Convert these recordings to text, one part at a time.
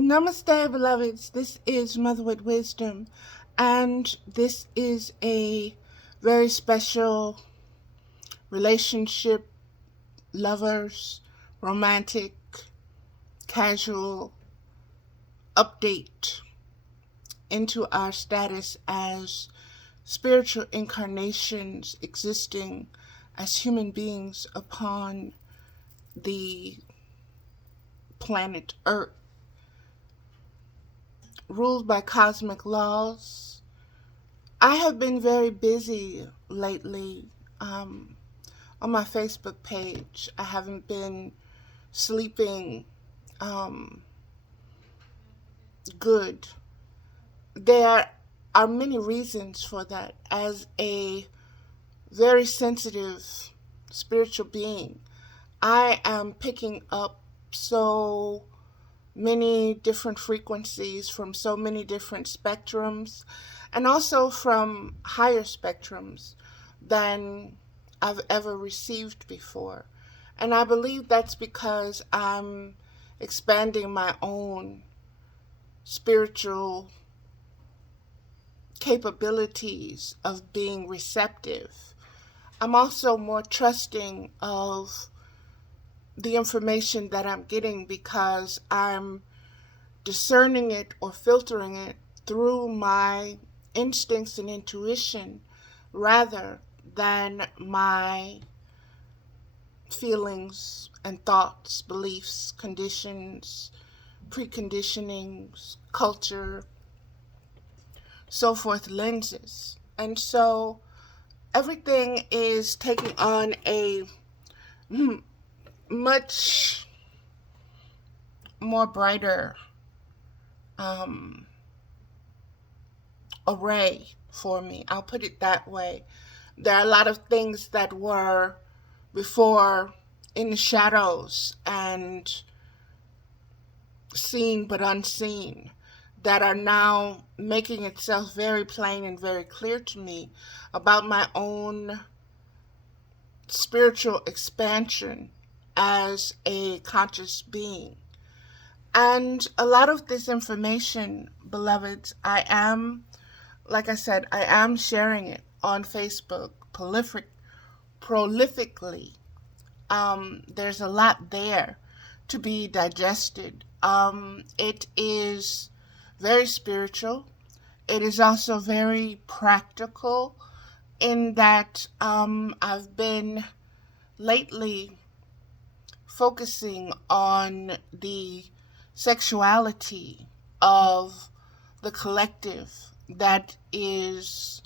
Namaste, beloveds. This is Motherhood Wisdom, and this is a very special relationship, lovers, romantic, casual update into our status as spiritual incarnations existing as human beings upon the planet Earth, ruled by cosmic laws. I have been very busy lately on my Facebook page. I haven't been sleeping good. There are many reasons for that. As a very sensitive spiritual being, I am picking up so many different frequencies from so many different spectrums, and also from higher spectrums than I've ever received before. And I believe that's because I'm expanding my own spiritual capabilities of being receptive. I'm also more trusting of the information that I'm getting because I'm discerning it or filtering it through my instincts and intuition rather than my feelings and thoughts, beliefs, conditions, preconditionings, culture, so forth, lenses. And so everything is taking on a much more brighter array for me. I'll put it that way. There are a lot of things that were before in the shadows and seen but unseen that are now making itself very plain and very clear to me about my own spiritual expansion as a conscious being. And a lot of this information, beloveds, like I said, I am sharing it on Facebook prolifically. There's a lot there to be digested. It is very spiritual. It is also very practical in that I've been lately focusing on the sexuality of the collective that is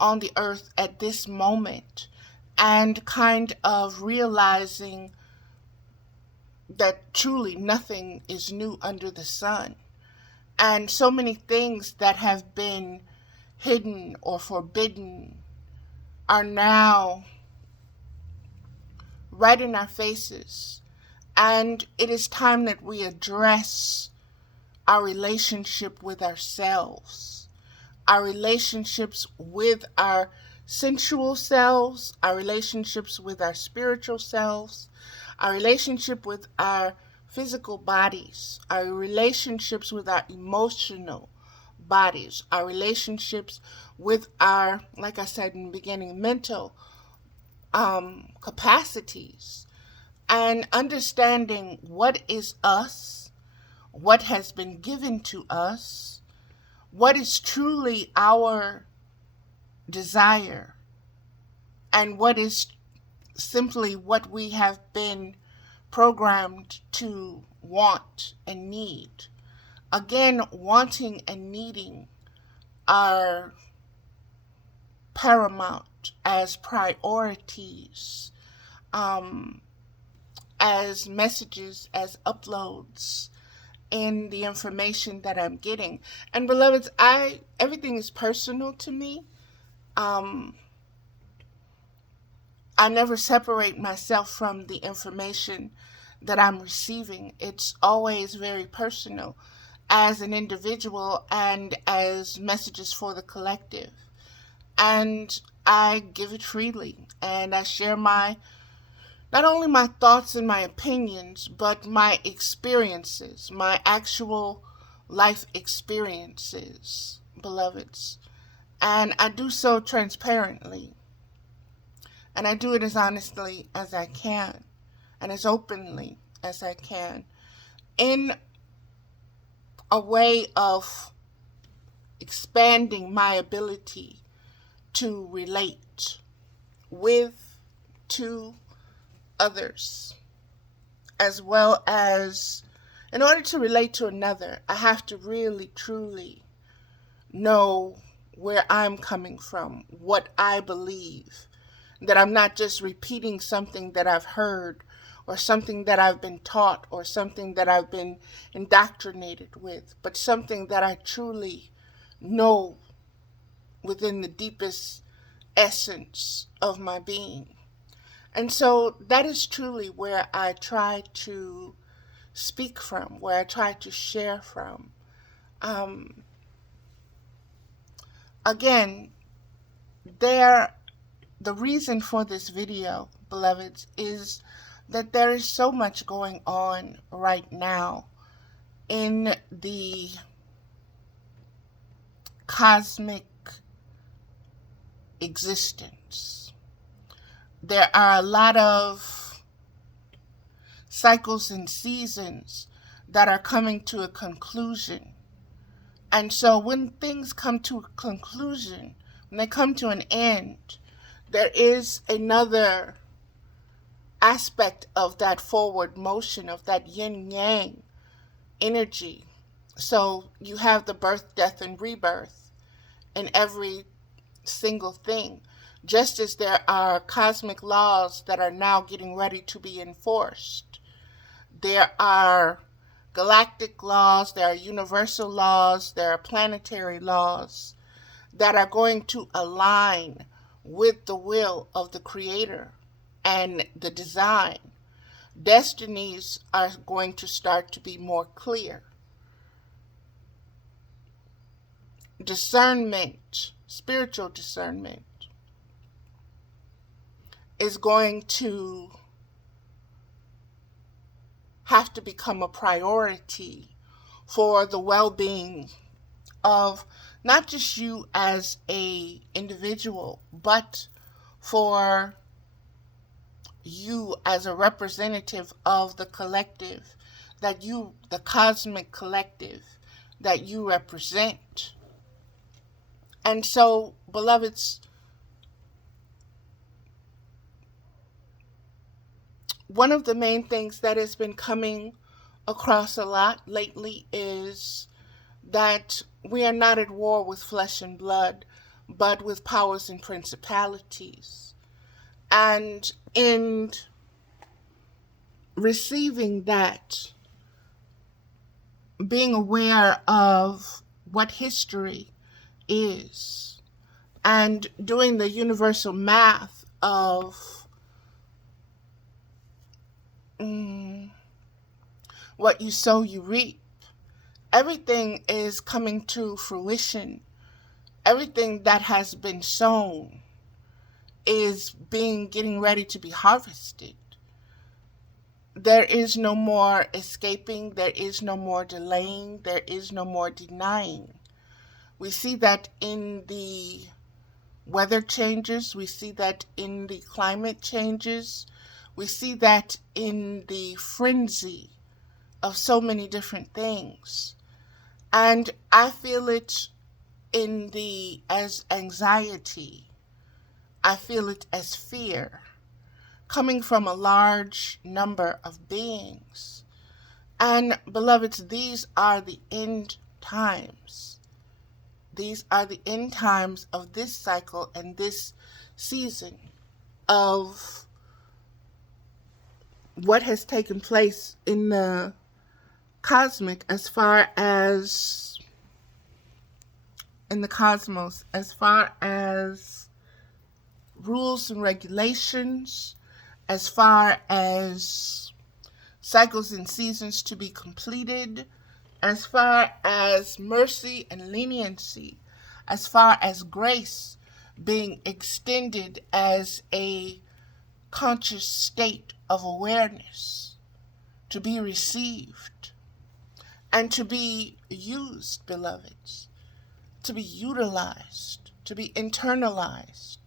on the earth at this moment, and kind of realizing that truly nothing is new under the sun. And so many things that have been hidden or forbidden are now right in our faces. And it is time that we address our relationship with ourselves, our relationships with our sensual selves, our relationships with our spiritual selves, our relationship with our physical bodies, our relationships with our emotional bodies, our relationships with our, like I said in the beginning, mental capacities, and understanding what is us, what has been given to us, what is truly our desire, and what is simply what we have been programmed to want and need. Again, wanting and needing are paramount as priorities, as messages, as uploads in the information that I'm getting. And beloveds, everything is personal to me. I never separate myself from the information that I'm receiving. It's always very personal as an individual and as messages for the collective. And I give it freely, and I share my not only my thoughts and my opinions, but my experiences, my actual life experiences, beloveds. And I do so transparently. And I do it as honestly as I can and as openly as I can, in a way of expanding my ability to relate with, to others, as well as, in order to relate to another, I have to really, truly know where I'm coming from, what I believe, that I'm not just repeating something that I've heard or something that I've been taught or something that I've been indoctrinated with, but something that I truly know within the deepest essence of my being. And so that is truly where I try to speak from, where I try to share from. Again, the reason for this video, beloveds, is that there is so much going on right now in the cosmic existence. There are a lot of cycles and seasons that are coming to a conclusion. And so when things come to a conclusion, when they come to an end, there is another aspect of that forward motion, of that yin-yang energy. So you have the birth, death, and rebirth in every single thing. Just as there are cosmic laws that are now getting ready to be enforced, there are galactic laws, there are universal laws, there are planetary laws that are going to align with the will of the Creator and the design. Destinies are going to start to be more clear. Discernment, spiritual discernment, is going to have to become a priority for the well-being of not just you as a individual, but for you as a representative of the collective that you, the cosmic collective that you represent. And so, beloveds, one of the main things that has been coming across a lot lately is that we are not at war with flesh and blood, but with powers and principalities. And in receiving that, being aware of what history is, and doing the universal math of what you sow, you reap. Everything is coming to fruition. Everything that has been sown is getting ready to be harvested. There is no more escaping. There is no more delaying. There is no more denying. We see that in the weather changes. We see that in the climate changes. We see that in the frenzy of so many different things. And I feel it as anxiety. I feel it as fear coming from a large number of beings. And beloveds, these are the end times. These are the end times of this cycle and this season of what has taken place in the cosmic, as far as in the cosmos, as far as rules and regulations, as far as cycles and seasons to be completed, as far as mercy and leniency, as far as grace being extended as a conscious state of awareness to be received and to be used, beloveds, to be utilized, to be internalized,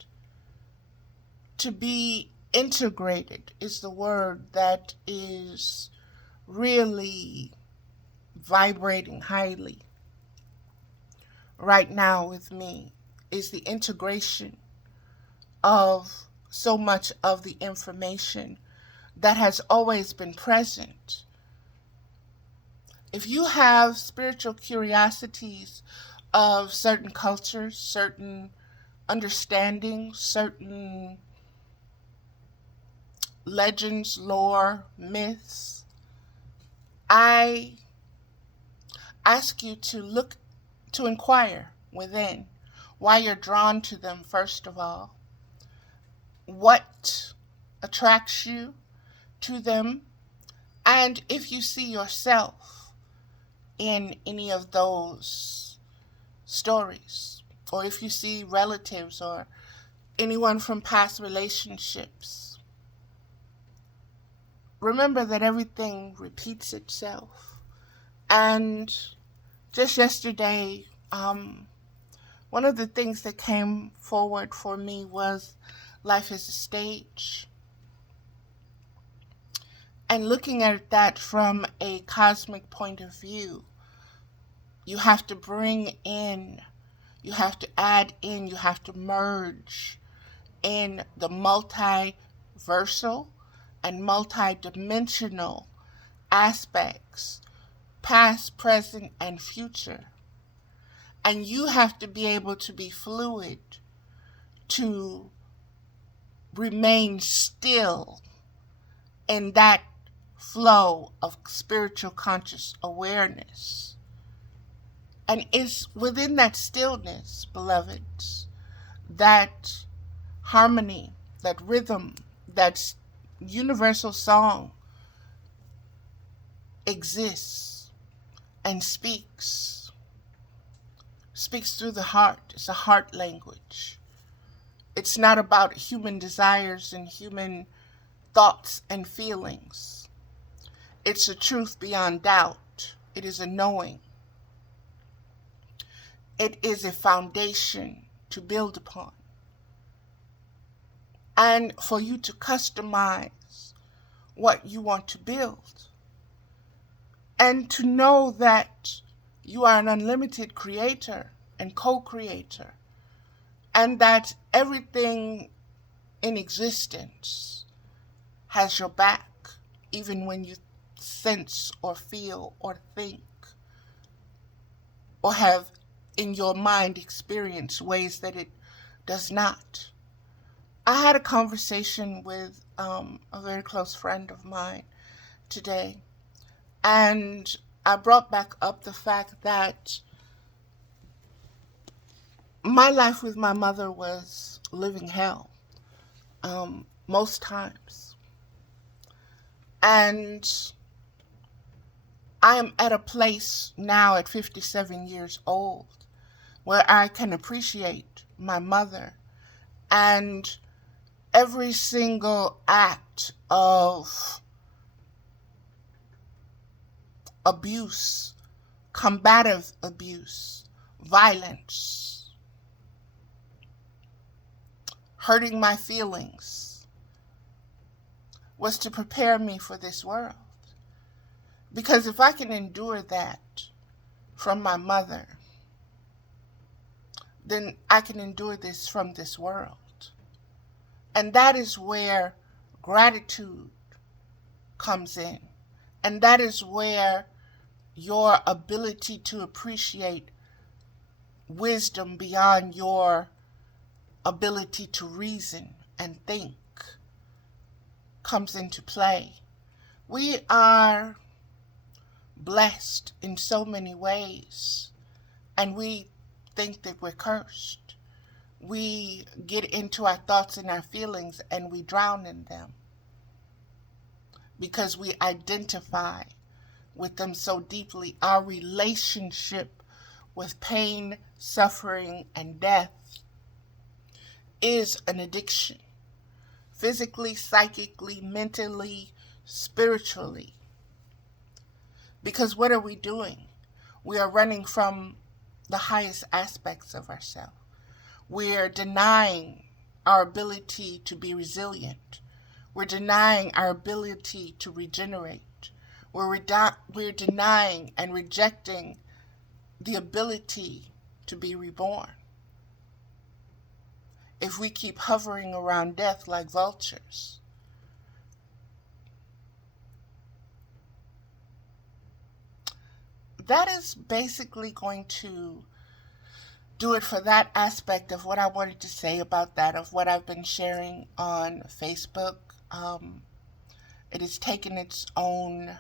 to be integrated is the word that is really vibrating highly right now with me, is the integration of so much of the information that has always been present. If you have spiritual curiosities of certain cultures, certain understandings, certain legends, lore, myths, I ask you to inquire within why you're drawn to them, first of all. What attracts you to them, and if you see yourself in any of those stories, or if you see relatives or anyone from past relationships. Remember that everything repeats itself. And just yesterday, one of the things that came forward for me was life is a stage. And looking at that from a cosmic point of view, you have to bring in, you have to add in, you have to merge in the multiversal and multidimensional aspects, past, present, and future. And you have to be able to be fluid, to remain still in that flow of spiritual conscious awareness. And it's within that stillness, beloveds, that harmony, that rhythm, that universal song exists and speaks through the heart. It's a heart language. It's not about human desires and human thoughts and feelings. It's a truth beyond doubt. It is a knowing. It is a foundation to build upon. And for you to customize what you want to build. And to know that you are an unlimited creator and co-creator. And that everything in existence has your back, even when you sense or feel or think or have in your mind experienced ways that it does not. I had a conversation with a very close friend of mine today, and I brought back up the fact that my life with my mother was living hell, most times. And I am at a place now at 57 years old where I can appreciate my mother and every single act of abuse, combative abuse, violence, hurting my feelings, was to prepare me for this world. Because if I can endure that from my mother, then I can endure this from this world. And that is where gratitude comes in. And that is where your ability to appreciate wisdom beyond your ability to reason and think comes into play. We are blessed in so many ways, and we think that we're cursed. We get into our thoughts and our feelings and we drown in them because we identify with them so deeply. Our relationship with pain, suffering, and death is an addiction. physically, psychically, mentally, spiritually. Because what are we doing? We are running from the highest aspects of ourselves. We are denying our ability to be resilient. We're denying our ability to regenerate. We're denying and rejecting the ability to be reborn. If we keep hovering around death like vultures, that is basically going to do it for that aspect of what I wanted to say about that, of what I've been sharing on Facebook. It has taken its own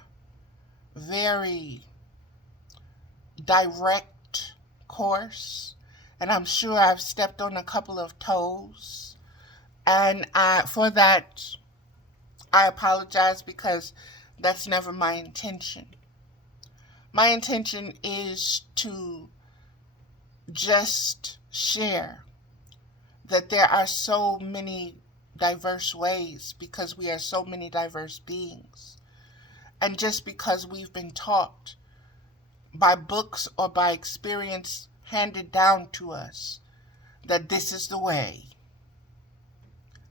very direct course, and I'm sure I've stepped on a couple of toes, and for that I apologize, because that's never my intention. My intention is to just share that there are so many diverse ways, because we are so many diverse beings. And just because we've been taught by books or by experience handed down to us that this is the way,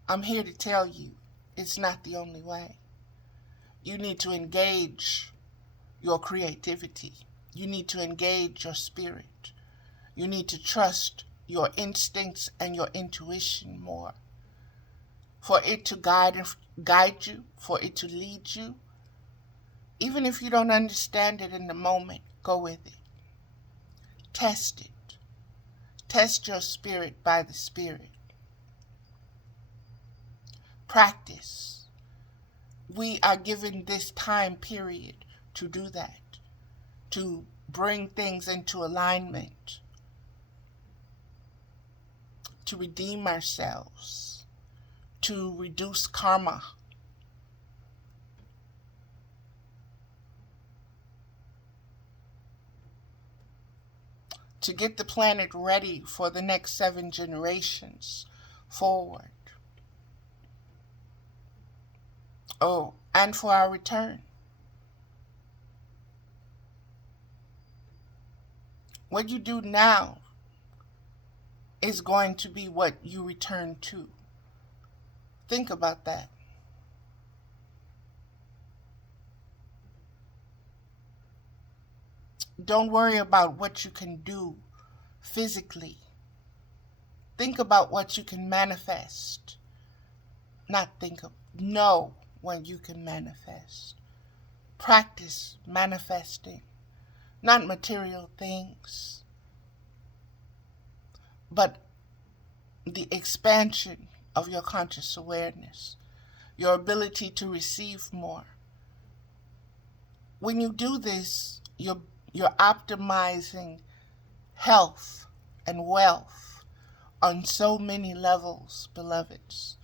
I'm here to tell you it's not the only way. You need to engage your creativity. You need to engage your spirit. You need to trust your instincts and your intuition more, for it to guide you, for it to lead you. Even if you don't understand it in the moment, go with it. Test it. Test your spirit by the Spirit. Practice. We are given this time period to do that, to bring things into alignment, to redeem ourselves, to reduce karma. To get the planet ready for the next 7 generations forward. Oh, and for our return. What you do now is going to be what you return to. Think about that. Don't worry about what you can do physically. Think about what you can manifest. Know what you can manifest. Practice manifesting, not material things, but the expansion of your conscious awareness, your ability to receive more. When you do this, you're optimizing health and wealth on so many levels, beloveds.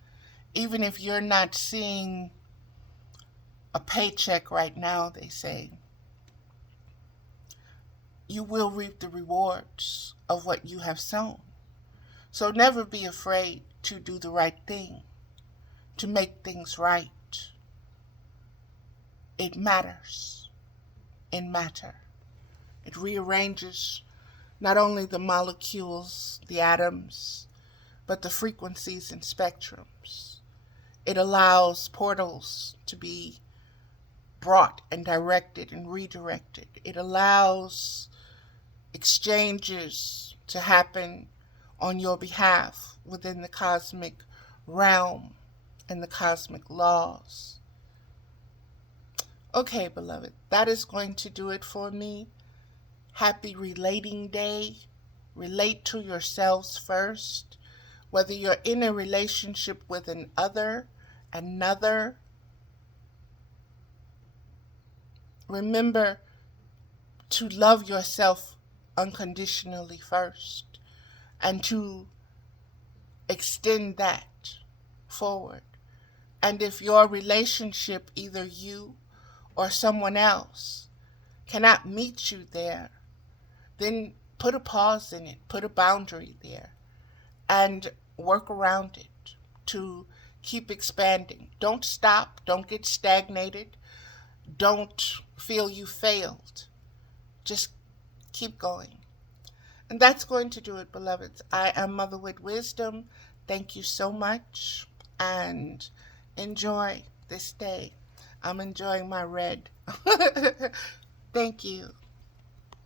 Even if you're not seeing a paycheck right now, they say, you will reap the rewards of what you have sown. So never be afraid to do the right thing, to make things right. It matters in matter. It rearranges not only the molecules, the atoms, but the frequencies and spectrums. It allows portals to be brought and directed and redirected. It allows exchanges to happen on your behalf within the cosmic realm and the cosmic laws. Okay, beloved, that is going to do it for me. Happy Relating Day. Relate to yourselves first. Whether you're in a relationship with another, remember to love yourself unconditionally first, and to extend that forward. And if your relationship, either you or someone else, cannot meet you there, then put a pause in it, put a boundary there, and work around it to keep expanding. Don't stop. Don't get stagnated. Don't feel you failed. Just keep going. And that's going to do it, beloveds. I am Mother with Wisdom. Thank you so much, and enjoy this day. I'm enjoying my red. Thank you.